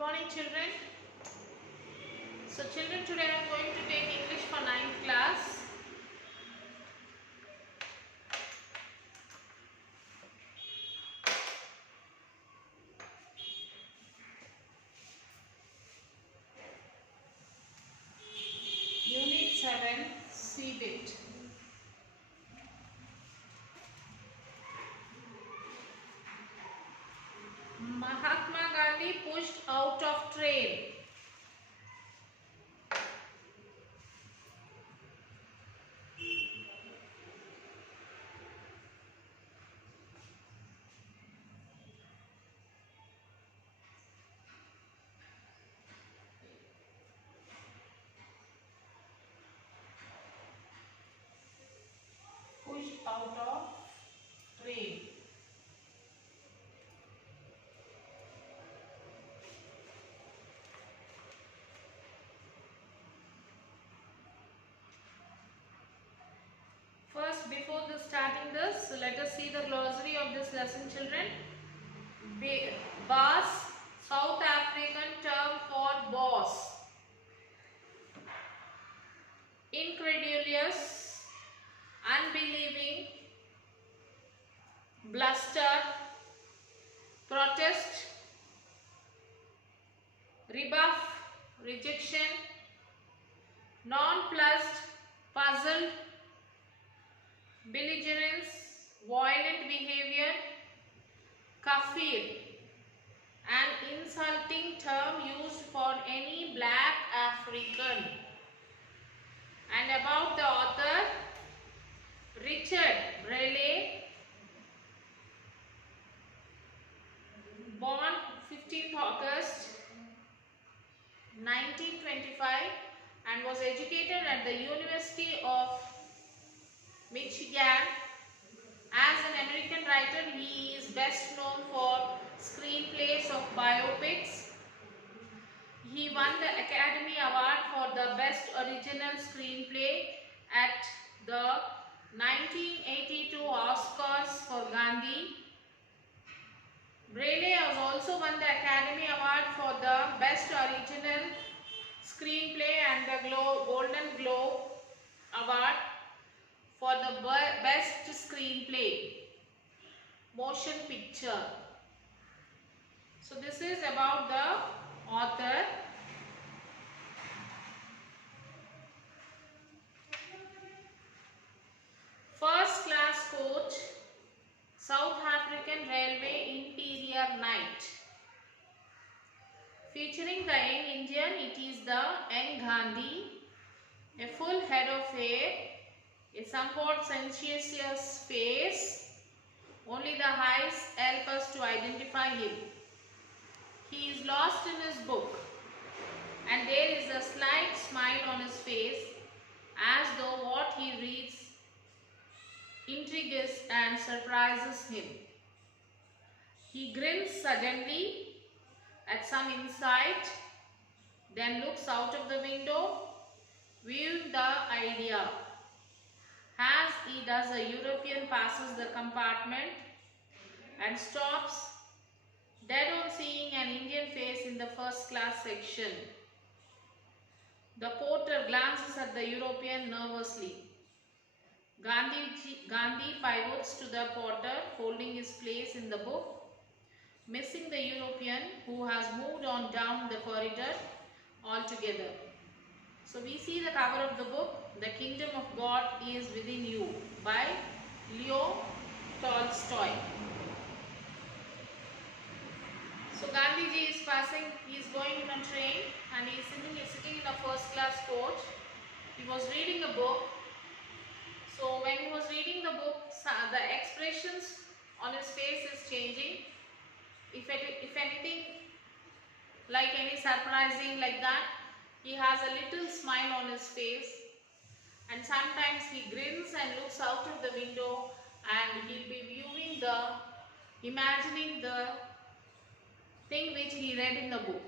Morning children. So children, today I am going to take English for 9th class. Unit 7, C-Bit. Mahatma Gandhi pushed out of train. Pushed out of train. First, before starting this, let us see the glossary of this lesson, children. Boss, South African term for boss. Incredulous, unbelieving, bluster, protest, rebuff, rejection, nonplussed, puzzled, belligerence, violent behavior, kafir, an insulting term used for any black African. And about the author, Richard Raleigh, born 15th August 1925 and was educated at the University of Michigan. As an American writer, he is best known for screenplays of biopics. He won the Academy Award for the Best Original Screenplay at the 1982 Oscars for Gandhi. Raleigh has also won the Academy Award for the Best Original Screenplay and the Golden Globe Award for the Best Screenplay Motion Picture. So this is about the author. First class coach, South African Railway Interior Night. Featuring the young Indian, it is the young Gandhi, a full head of hair, a somewhat sensuous face. Only the eyes help us to identify him. He is lost in his book, and there is a slight smile on his face, as though what he reads intrigues and surprises him. He grins suddenly at some insight, then looks out of the window, viewing the idea. As he does, a European passes the compartment and stops, dead on seeing an Indian face in the first class section. The porter glances at the European nervously. Gandhi pivots to the porter, holding his place in the book, missing the European who has moved on down the corridor altogether. So we see the cover of the book, The Kingdom of God is Within You by Leo Tolstoy. So Gandhiji is passing, he is going in a train and he is sitting in a first class coach. He was reading a book. So when he was reading the book, the expressions on his face is changing. If anything, like any surprising like that, he has a little smile on his face, and sometimes he grins and looks out of the window, and he'll be imagining the thing which he read in the book.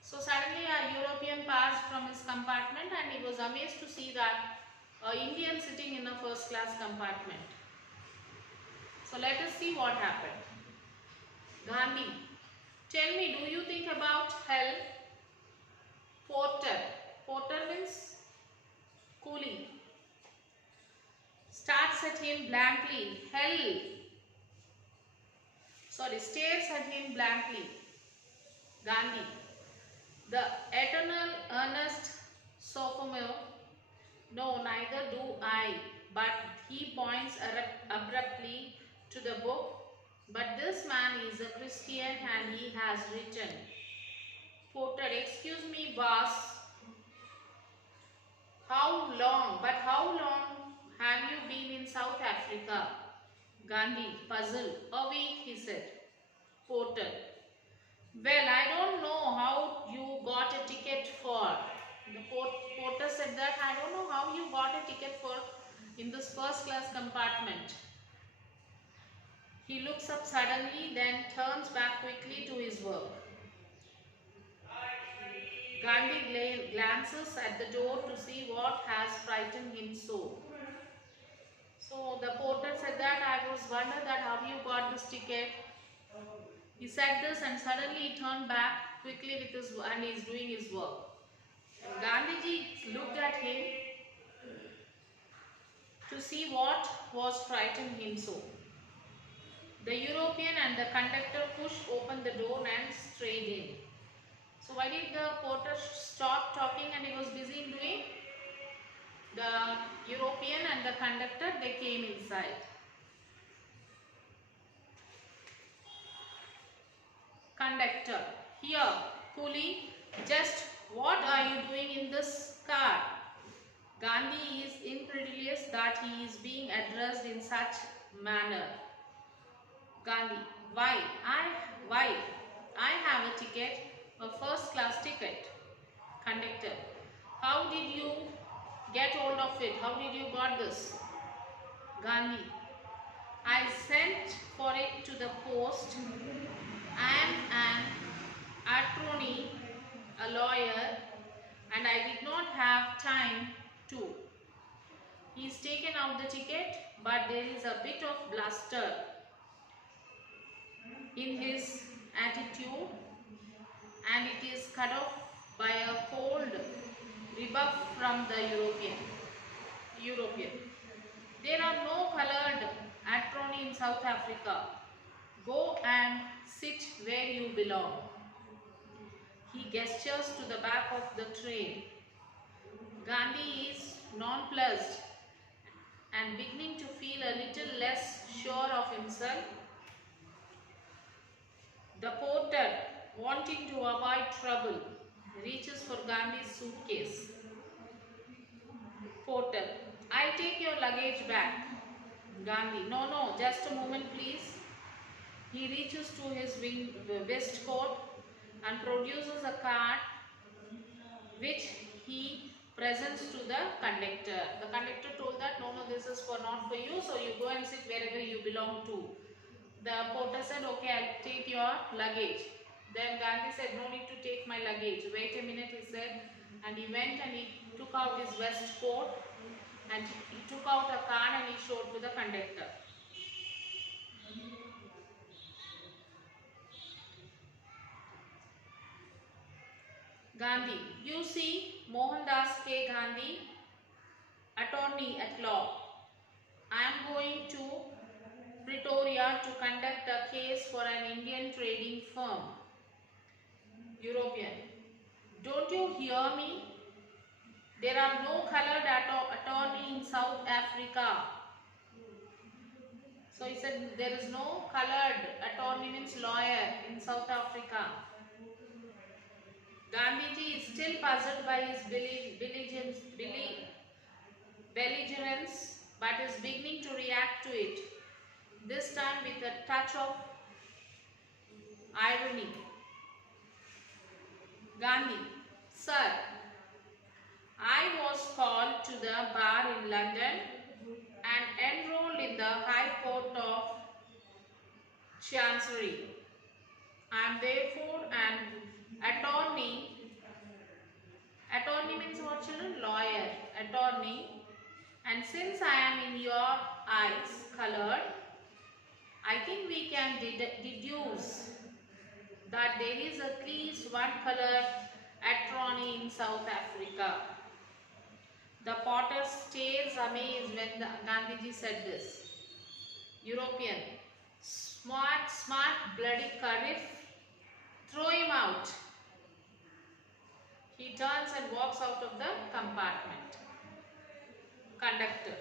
So suddenly a European passed from his compartment and he was amazed to see that an Indian sitting in a first class compartment. So let us see what happened. Gandhi, Tell me, do you think about hell? Porter. Porter means coolie. Starts at him blankly. Hell. Sorry, stares at him blankly. Gandhi. The eternal earnest sophomore. No, neither do I. But he points abruptly to the book. But this man is a Christian and he has written. Porter, excuse me, boss. How long have you been in South Africa? Gandhi, puzzled. A week, he said. Porter, well, I don't know how you got a ticket for. The porter said that I don't know how you got a ticket for in this first class compartment. He looks up suddenly, then turns back quickly to his work. Gandhi glances at the door to see what has frightened him so. So the porter said that I was wondering that how you got this ticket. He said this and suddenly he turned back quickly with his and he is doing his work. And Gandhiji looked at him to see what was frightening him so. The European and the conductor pushed open the door and strayed in. So why did the porter stop talking and he was busy in doing? The European and the conductor, they came inside. Conductor, here, coolie, just what are you doing in this car? Gandhi is incredulous that he is being addressed in such manner. Gandhi, why? I have a ticket, a first class ticket. Conductor, how did you get hold of it? How did you got this? Gandhi, I sent for it to the post. I am an attorney, a lawyer, and I did not have time to. He's taken out the ticket, but there is a bit of bluster in his attitude, and it is cut off by a cold rebuff from the European. There are no colored attorney in South Africa. Go and sit where you belong. He gestures to the back of the train. Gandhi is nonplussed and beginning to feel a little less sure of himself. The porter, wanting to avoid trouble, reaches for Gandhi's suitcase. Porter, I'll take your luggage back. Gandhi, no, just a moment please. He reaches to his waistcoat and produces a card which he presents to the conductor. The conductor told that no, this is not for you, so you go and sit wherever you belong to. The porter said, okay, I'll take your luggage. Then Gandhi said, no need to take my luggage. Wait a minute, he said, and he went and he took out his waistcoat and he took out a card and he showed to the conductor. Gandhi, you see, Mohandas K. Gandhi, attorney at law. I am going to Pretoria to conduct a case for an Indian trading firm. European, don't you hear me? There are no colored attorney in South Africa. So he said there is no colored attorney means lawyer in South Africa. Gandhiji is still puzzled by his belligerence, but is beginning to react to it, this time with a touch of irony. Gandhi, sir, I was called to the bar in London and enrolled in the High Court of Chancery. I am therefore an attorney. Attorney means what, children? Lawyer. Attorney. And since I am in your eyes colored, I think we can deduce that there is at least one color atrony in South Africa. The potter stares amazed when Gandhiji said this. European, smart, bloody Karif, throw him out. He turns and walks out of the compartment. Conductor,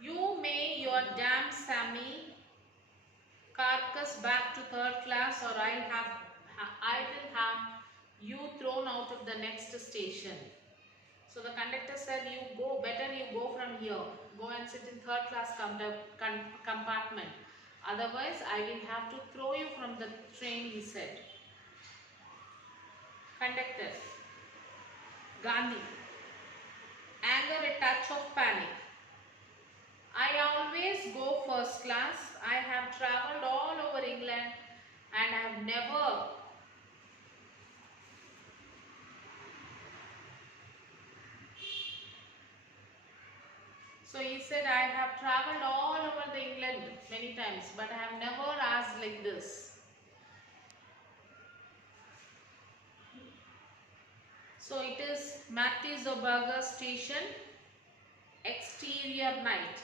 you may your damn Sammy carcass back to third class, or I will have you thrown out of the next station. So the conductor said, better you go from here. Go and sit in third class compartment. Otherwise, I will have to throw you from the train, he said. Conductor, Gandhi, anger, a touch of panic. I always go first class. I have travelled all over England and I have never So he said, I have travelled all over the England many times, but I have never asked like this. So it is Matthews-Oberger station, exterior night.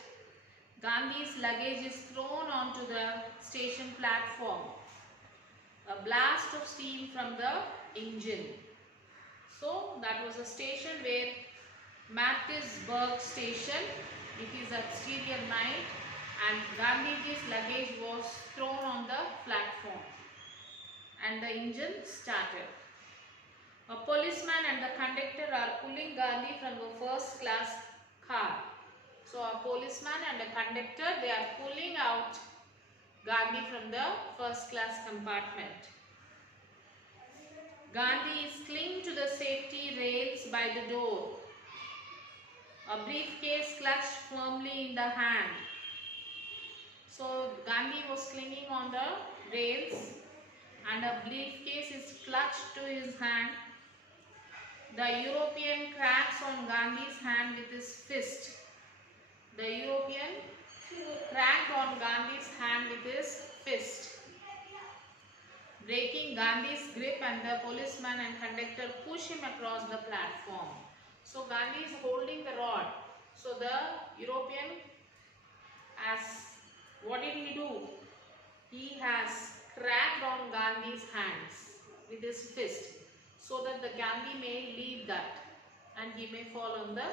Gandhi's luggage is thrown onto the station platform. A blast of steam from the engine. So that was a station where Matthews-Berg station, it is exterior night and Gandhiji's luggage was thrown on the platform and the engine started. A policeman and the conductor are pulling Gandhi from the first class car. So a policeman and a conductor, they are pulling out Gandhi from the first class compartment. Gandhi is clinging to the safety rails by the door. A briefcase clutched firmly in the hand. So Gandhi was clinging on the rails and a briefcase is clutched to his hand. The European cracks on Gandhi's hand with his fist. The European cracked on Gandhi's hand with his fist, breaking Gandhi's grip, and the policeman and conductor push him across the platform. So Gandhi is holding the rod. So the European what did he do? He has cracked on Gandhi's hands with his fist so that the Gandhi may leave that and he may fall on the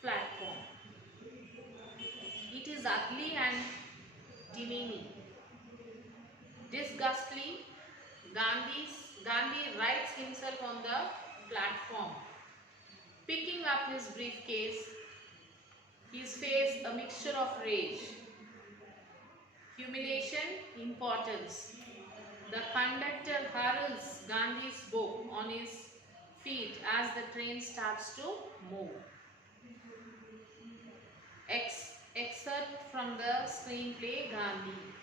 platform. It is ugly and demeaning. Disgustfully, Gandhi rights himself on the platform. Picking up his briefcase, his face a mixture of rage, humiliation, impotence. The conductor hurls Gandhi's book on his feet as the train starts to move. Excerpt from the screenplay Gandhi.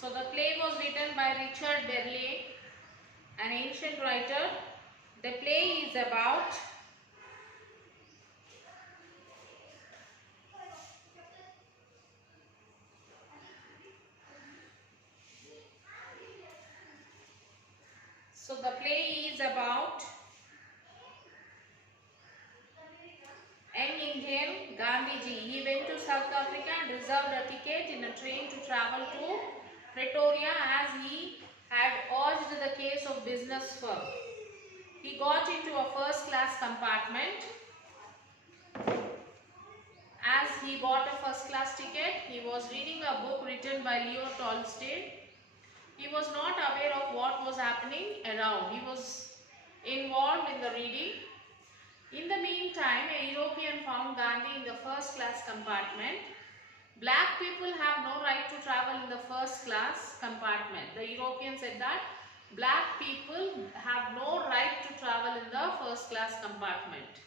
So the play was written by Richard Berley, an ancient writer. The play is about young Indian Gandhiji. He went to South Africa and reserved a ticket in a train to travel to Pretoria as he had urged the case of business firm. He got into a first class compartment. As he bought a first class ticket, he was reading a book written by Leo Tolstoy. He was not aware of what was happening around. He was involved in the reading. In the meantime, a European found Gandhi in the first class compartment. Black people have no right to travel in the first class compartment. The European said that black people have no right to travel in the first class compartment,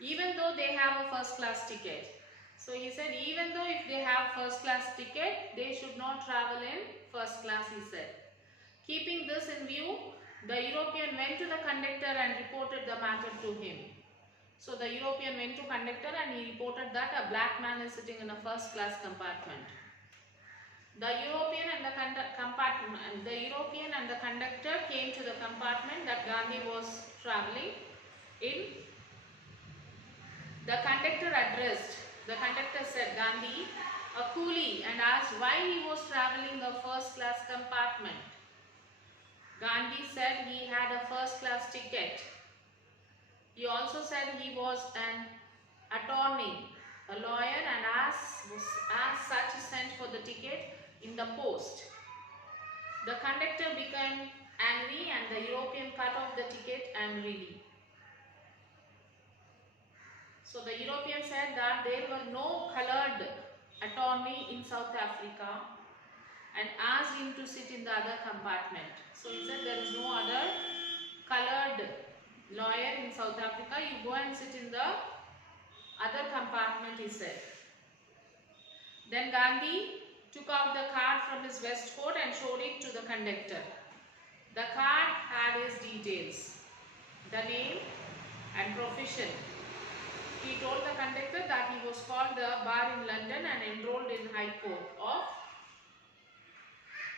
even though they have a first class ticket. So he said, even though if they have first class ticket, they should not travel in first class, he said. Keeping this in view, the European went to the conductor and reported the matter to him. So the European went to conductor and he reported that a black man is sitting in a first class compartment. The European and the conductor came to the compartment that Gandhi was traveling in. The conductor said Gandhi a coolie and asked why he was traveling a first class compartment. Gandhi said he had a first class ticket. He also said he was an attorney, a lawyer, and as such sent for the ticket in the post. The conductor became angry and the European cut off the ticket angrily. So the European said that there were no colored attorney in South Africa and asked him to sit in the other compartment. So he said there is no other colored lawyer in South Africa, you go and sit in the other compartment, he said. Then Gandhi took out the card from his waistcoat and showed it to the conductor. The card had his details, the name and profession. He told the conductor that he was called the bar in London and enrolled in High Court of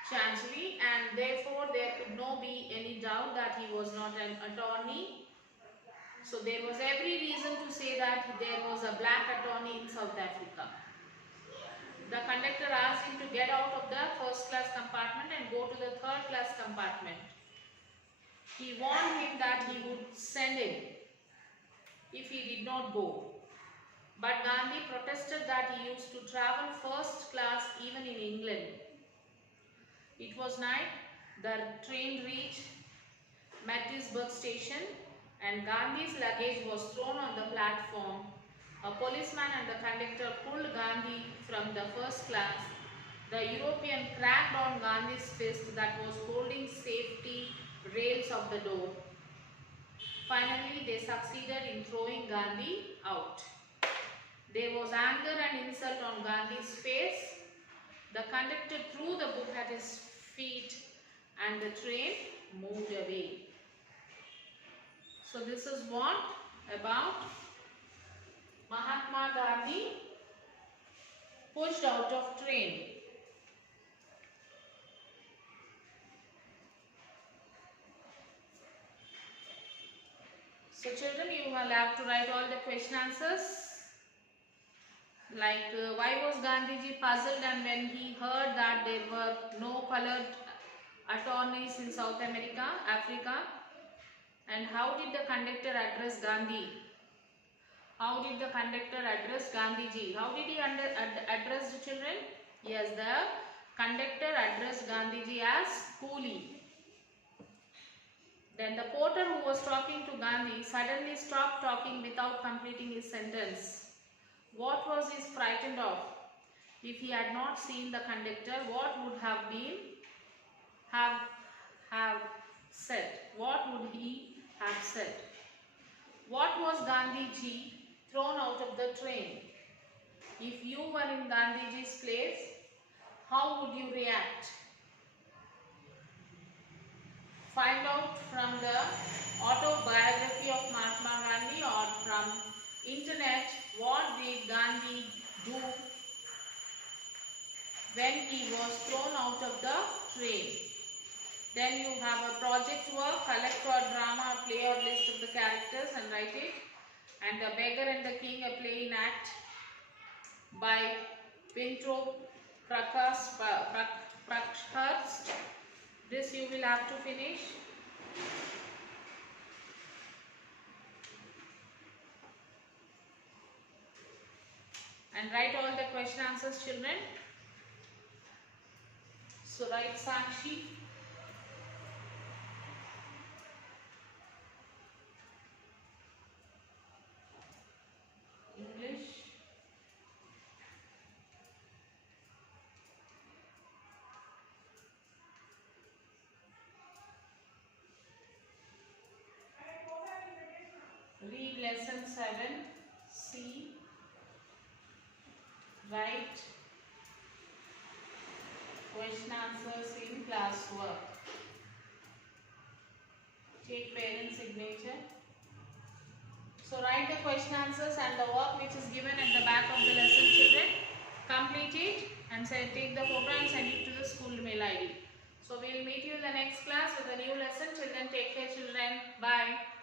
Chancery, and therefore there could not be any doubt that he was not an attorney. So there was every reason to say that there was a black attorney in South Africa. The conductor asked him to get out of the first class compartment and go to the third class compartment. He warned him that he would send him if he did not go. But Gandhi protested that he used to travel first class even in England. It was night. The train reached Mattisburg station and Gandhi's luggage was thrown on the platform. A policeman and the conductor pulled Gandhi from the first class. The European cracked on Gandhi's fist that was holding safety rails of the door. Finally, they succeeded in throwing Gandhi out. There was anger and insult on Gandhi's face. The conductor threw the book at his feet and the train moved away. So this is what about Mahatma Gandhi pushed out of train. So children, you will have to write all the question answers. Like why was Gandhiji puzzled and when he heard that there were no colored attorneys in South Africa? And how did the conductor address Gandhi? How did the conductor address Gandhiji? How did he address the children? Yes, the conductor addressed Gandhiji as coolie. Then the porter who was talking to Gandhi suddenly stopped talking without completing his sentence. What was he frightened of? If he had not seen the conductor, what would have said? What would he have said? What was Gandhiji thrown out of the train? If you were in Gandhiji's place, how would you react? Find out from the autobiography of Mahatma Gandhi or from internet what did Gandhi do when he was thrown out of the train. Then you have a project work, collect or drama, play or list of the characters and write it. And The Beggar and the King, a play in act by Pinto Prakhurst. This you will have to finish. And write all the question answers, children. So write Sakshi. English. 7. C. Write question answers in classwork. Take parent signature. So write the question answers and the work which is given at the back of the lesson, children. Complete it and take the photo and send it to the school mail ID. So we will meet you in the next class with a new lesson. Till then, take care, children. Bye.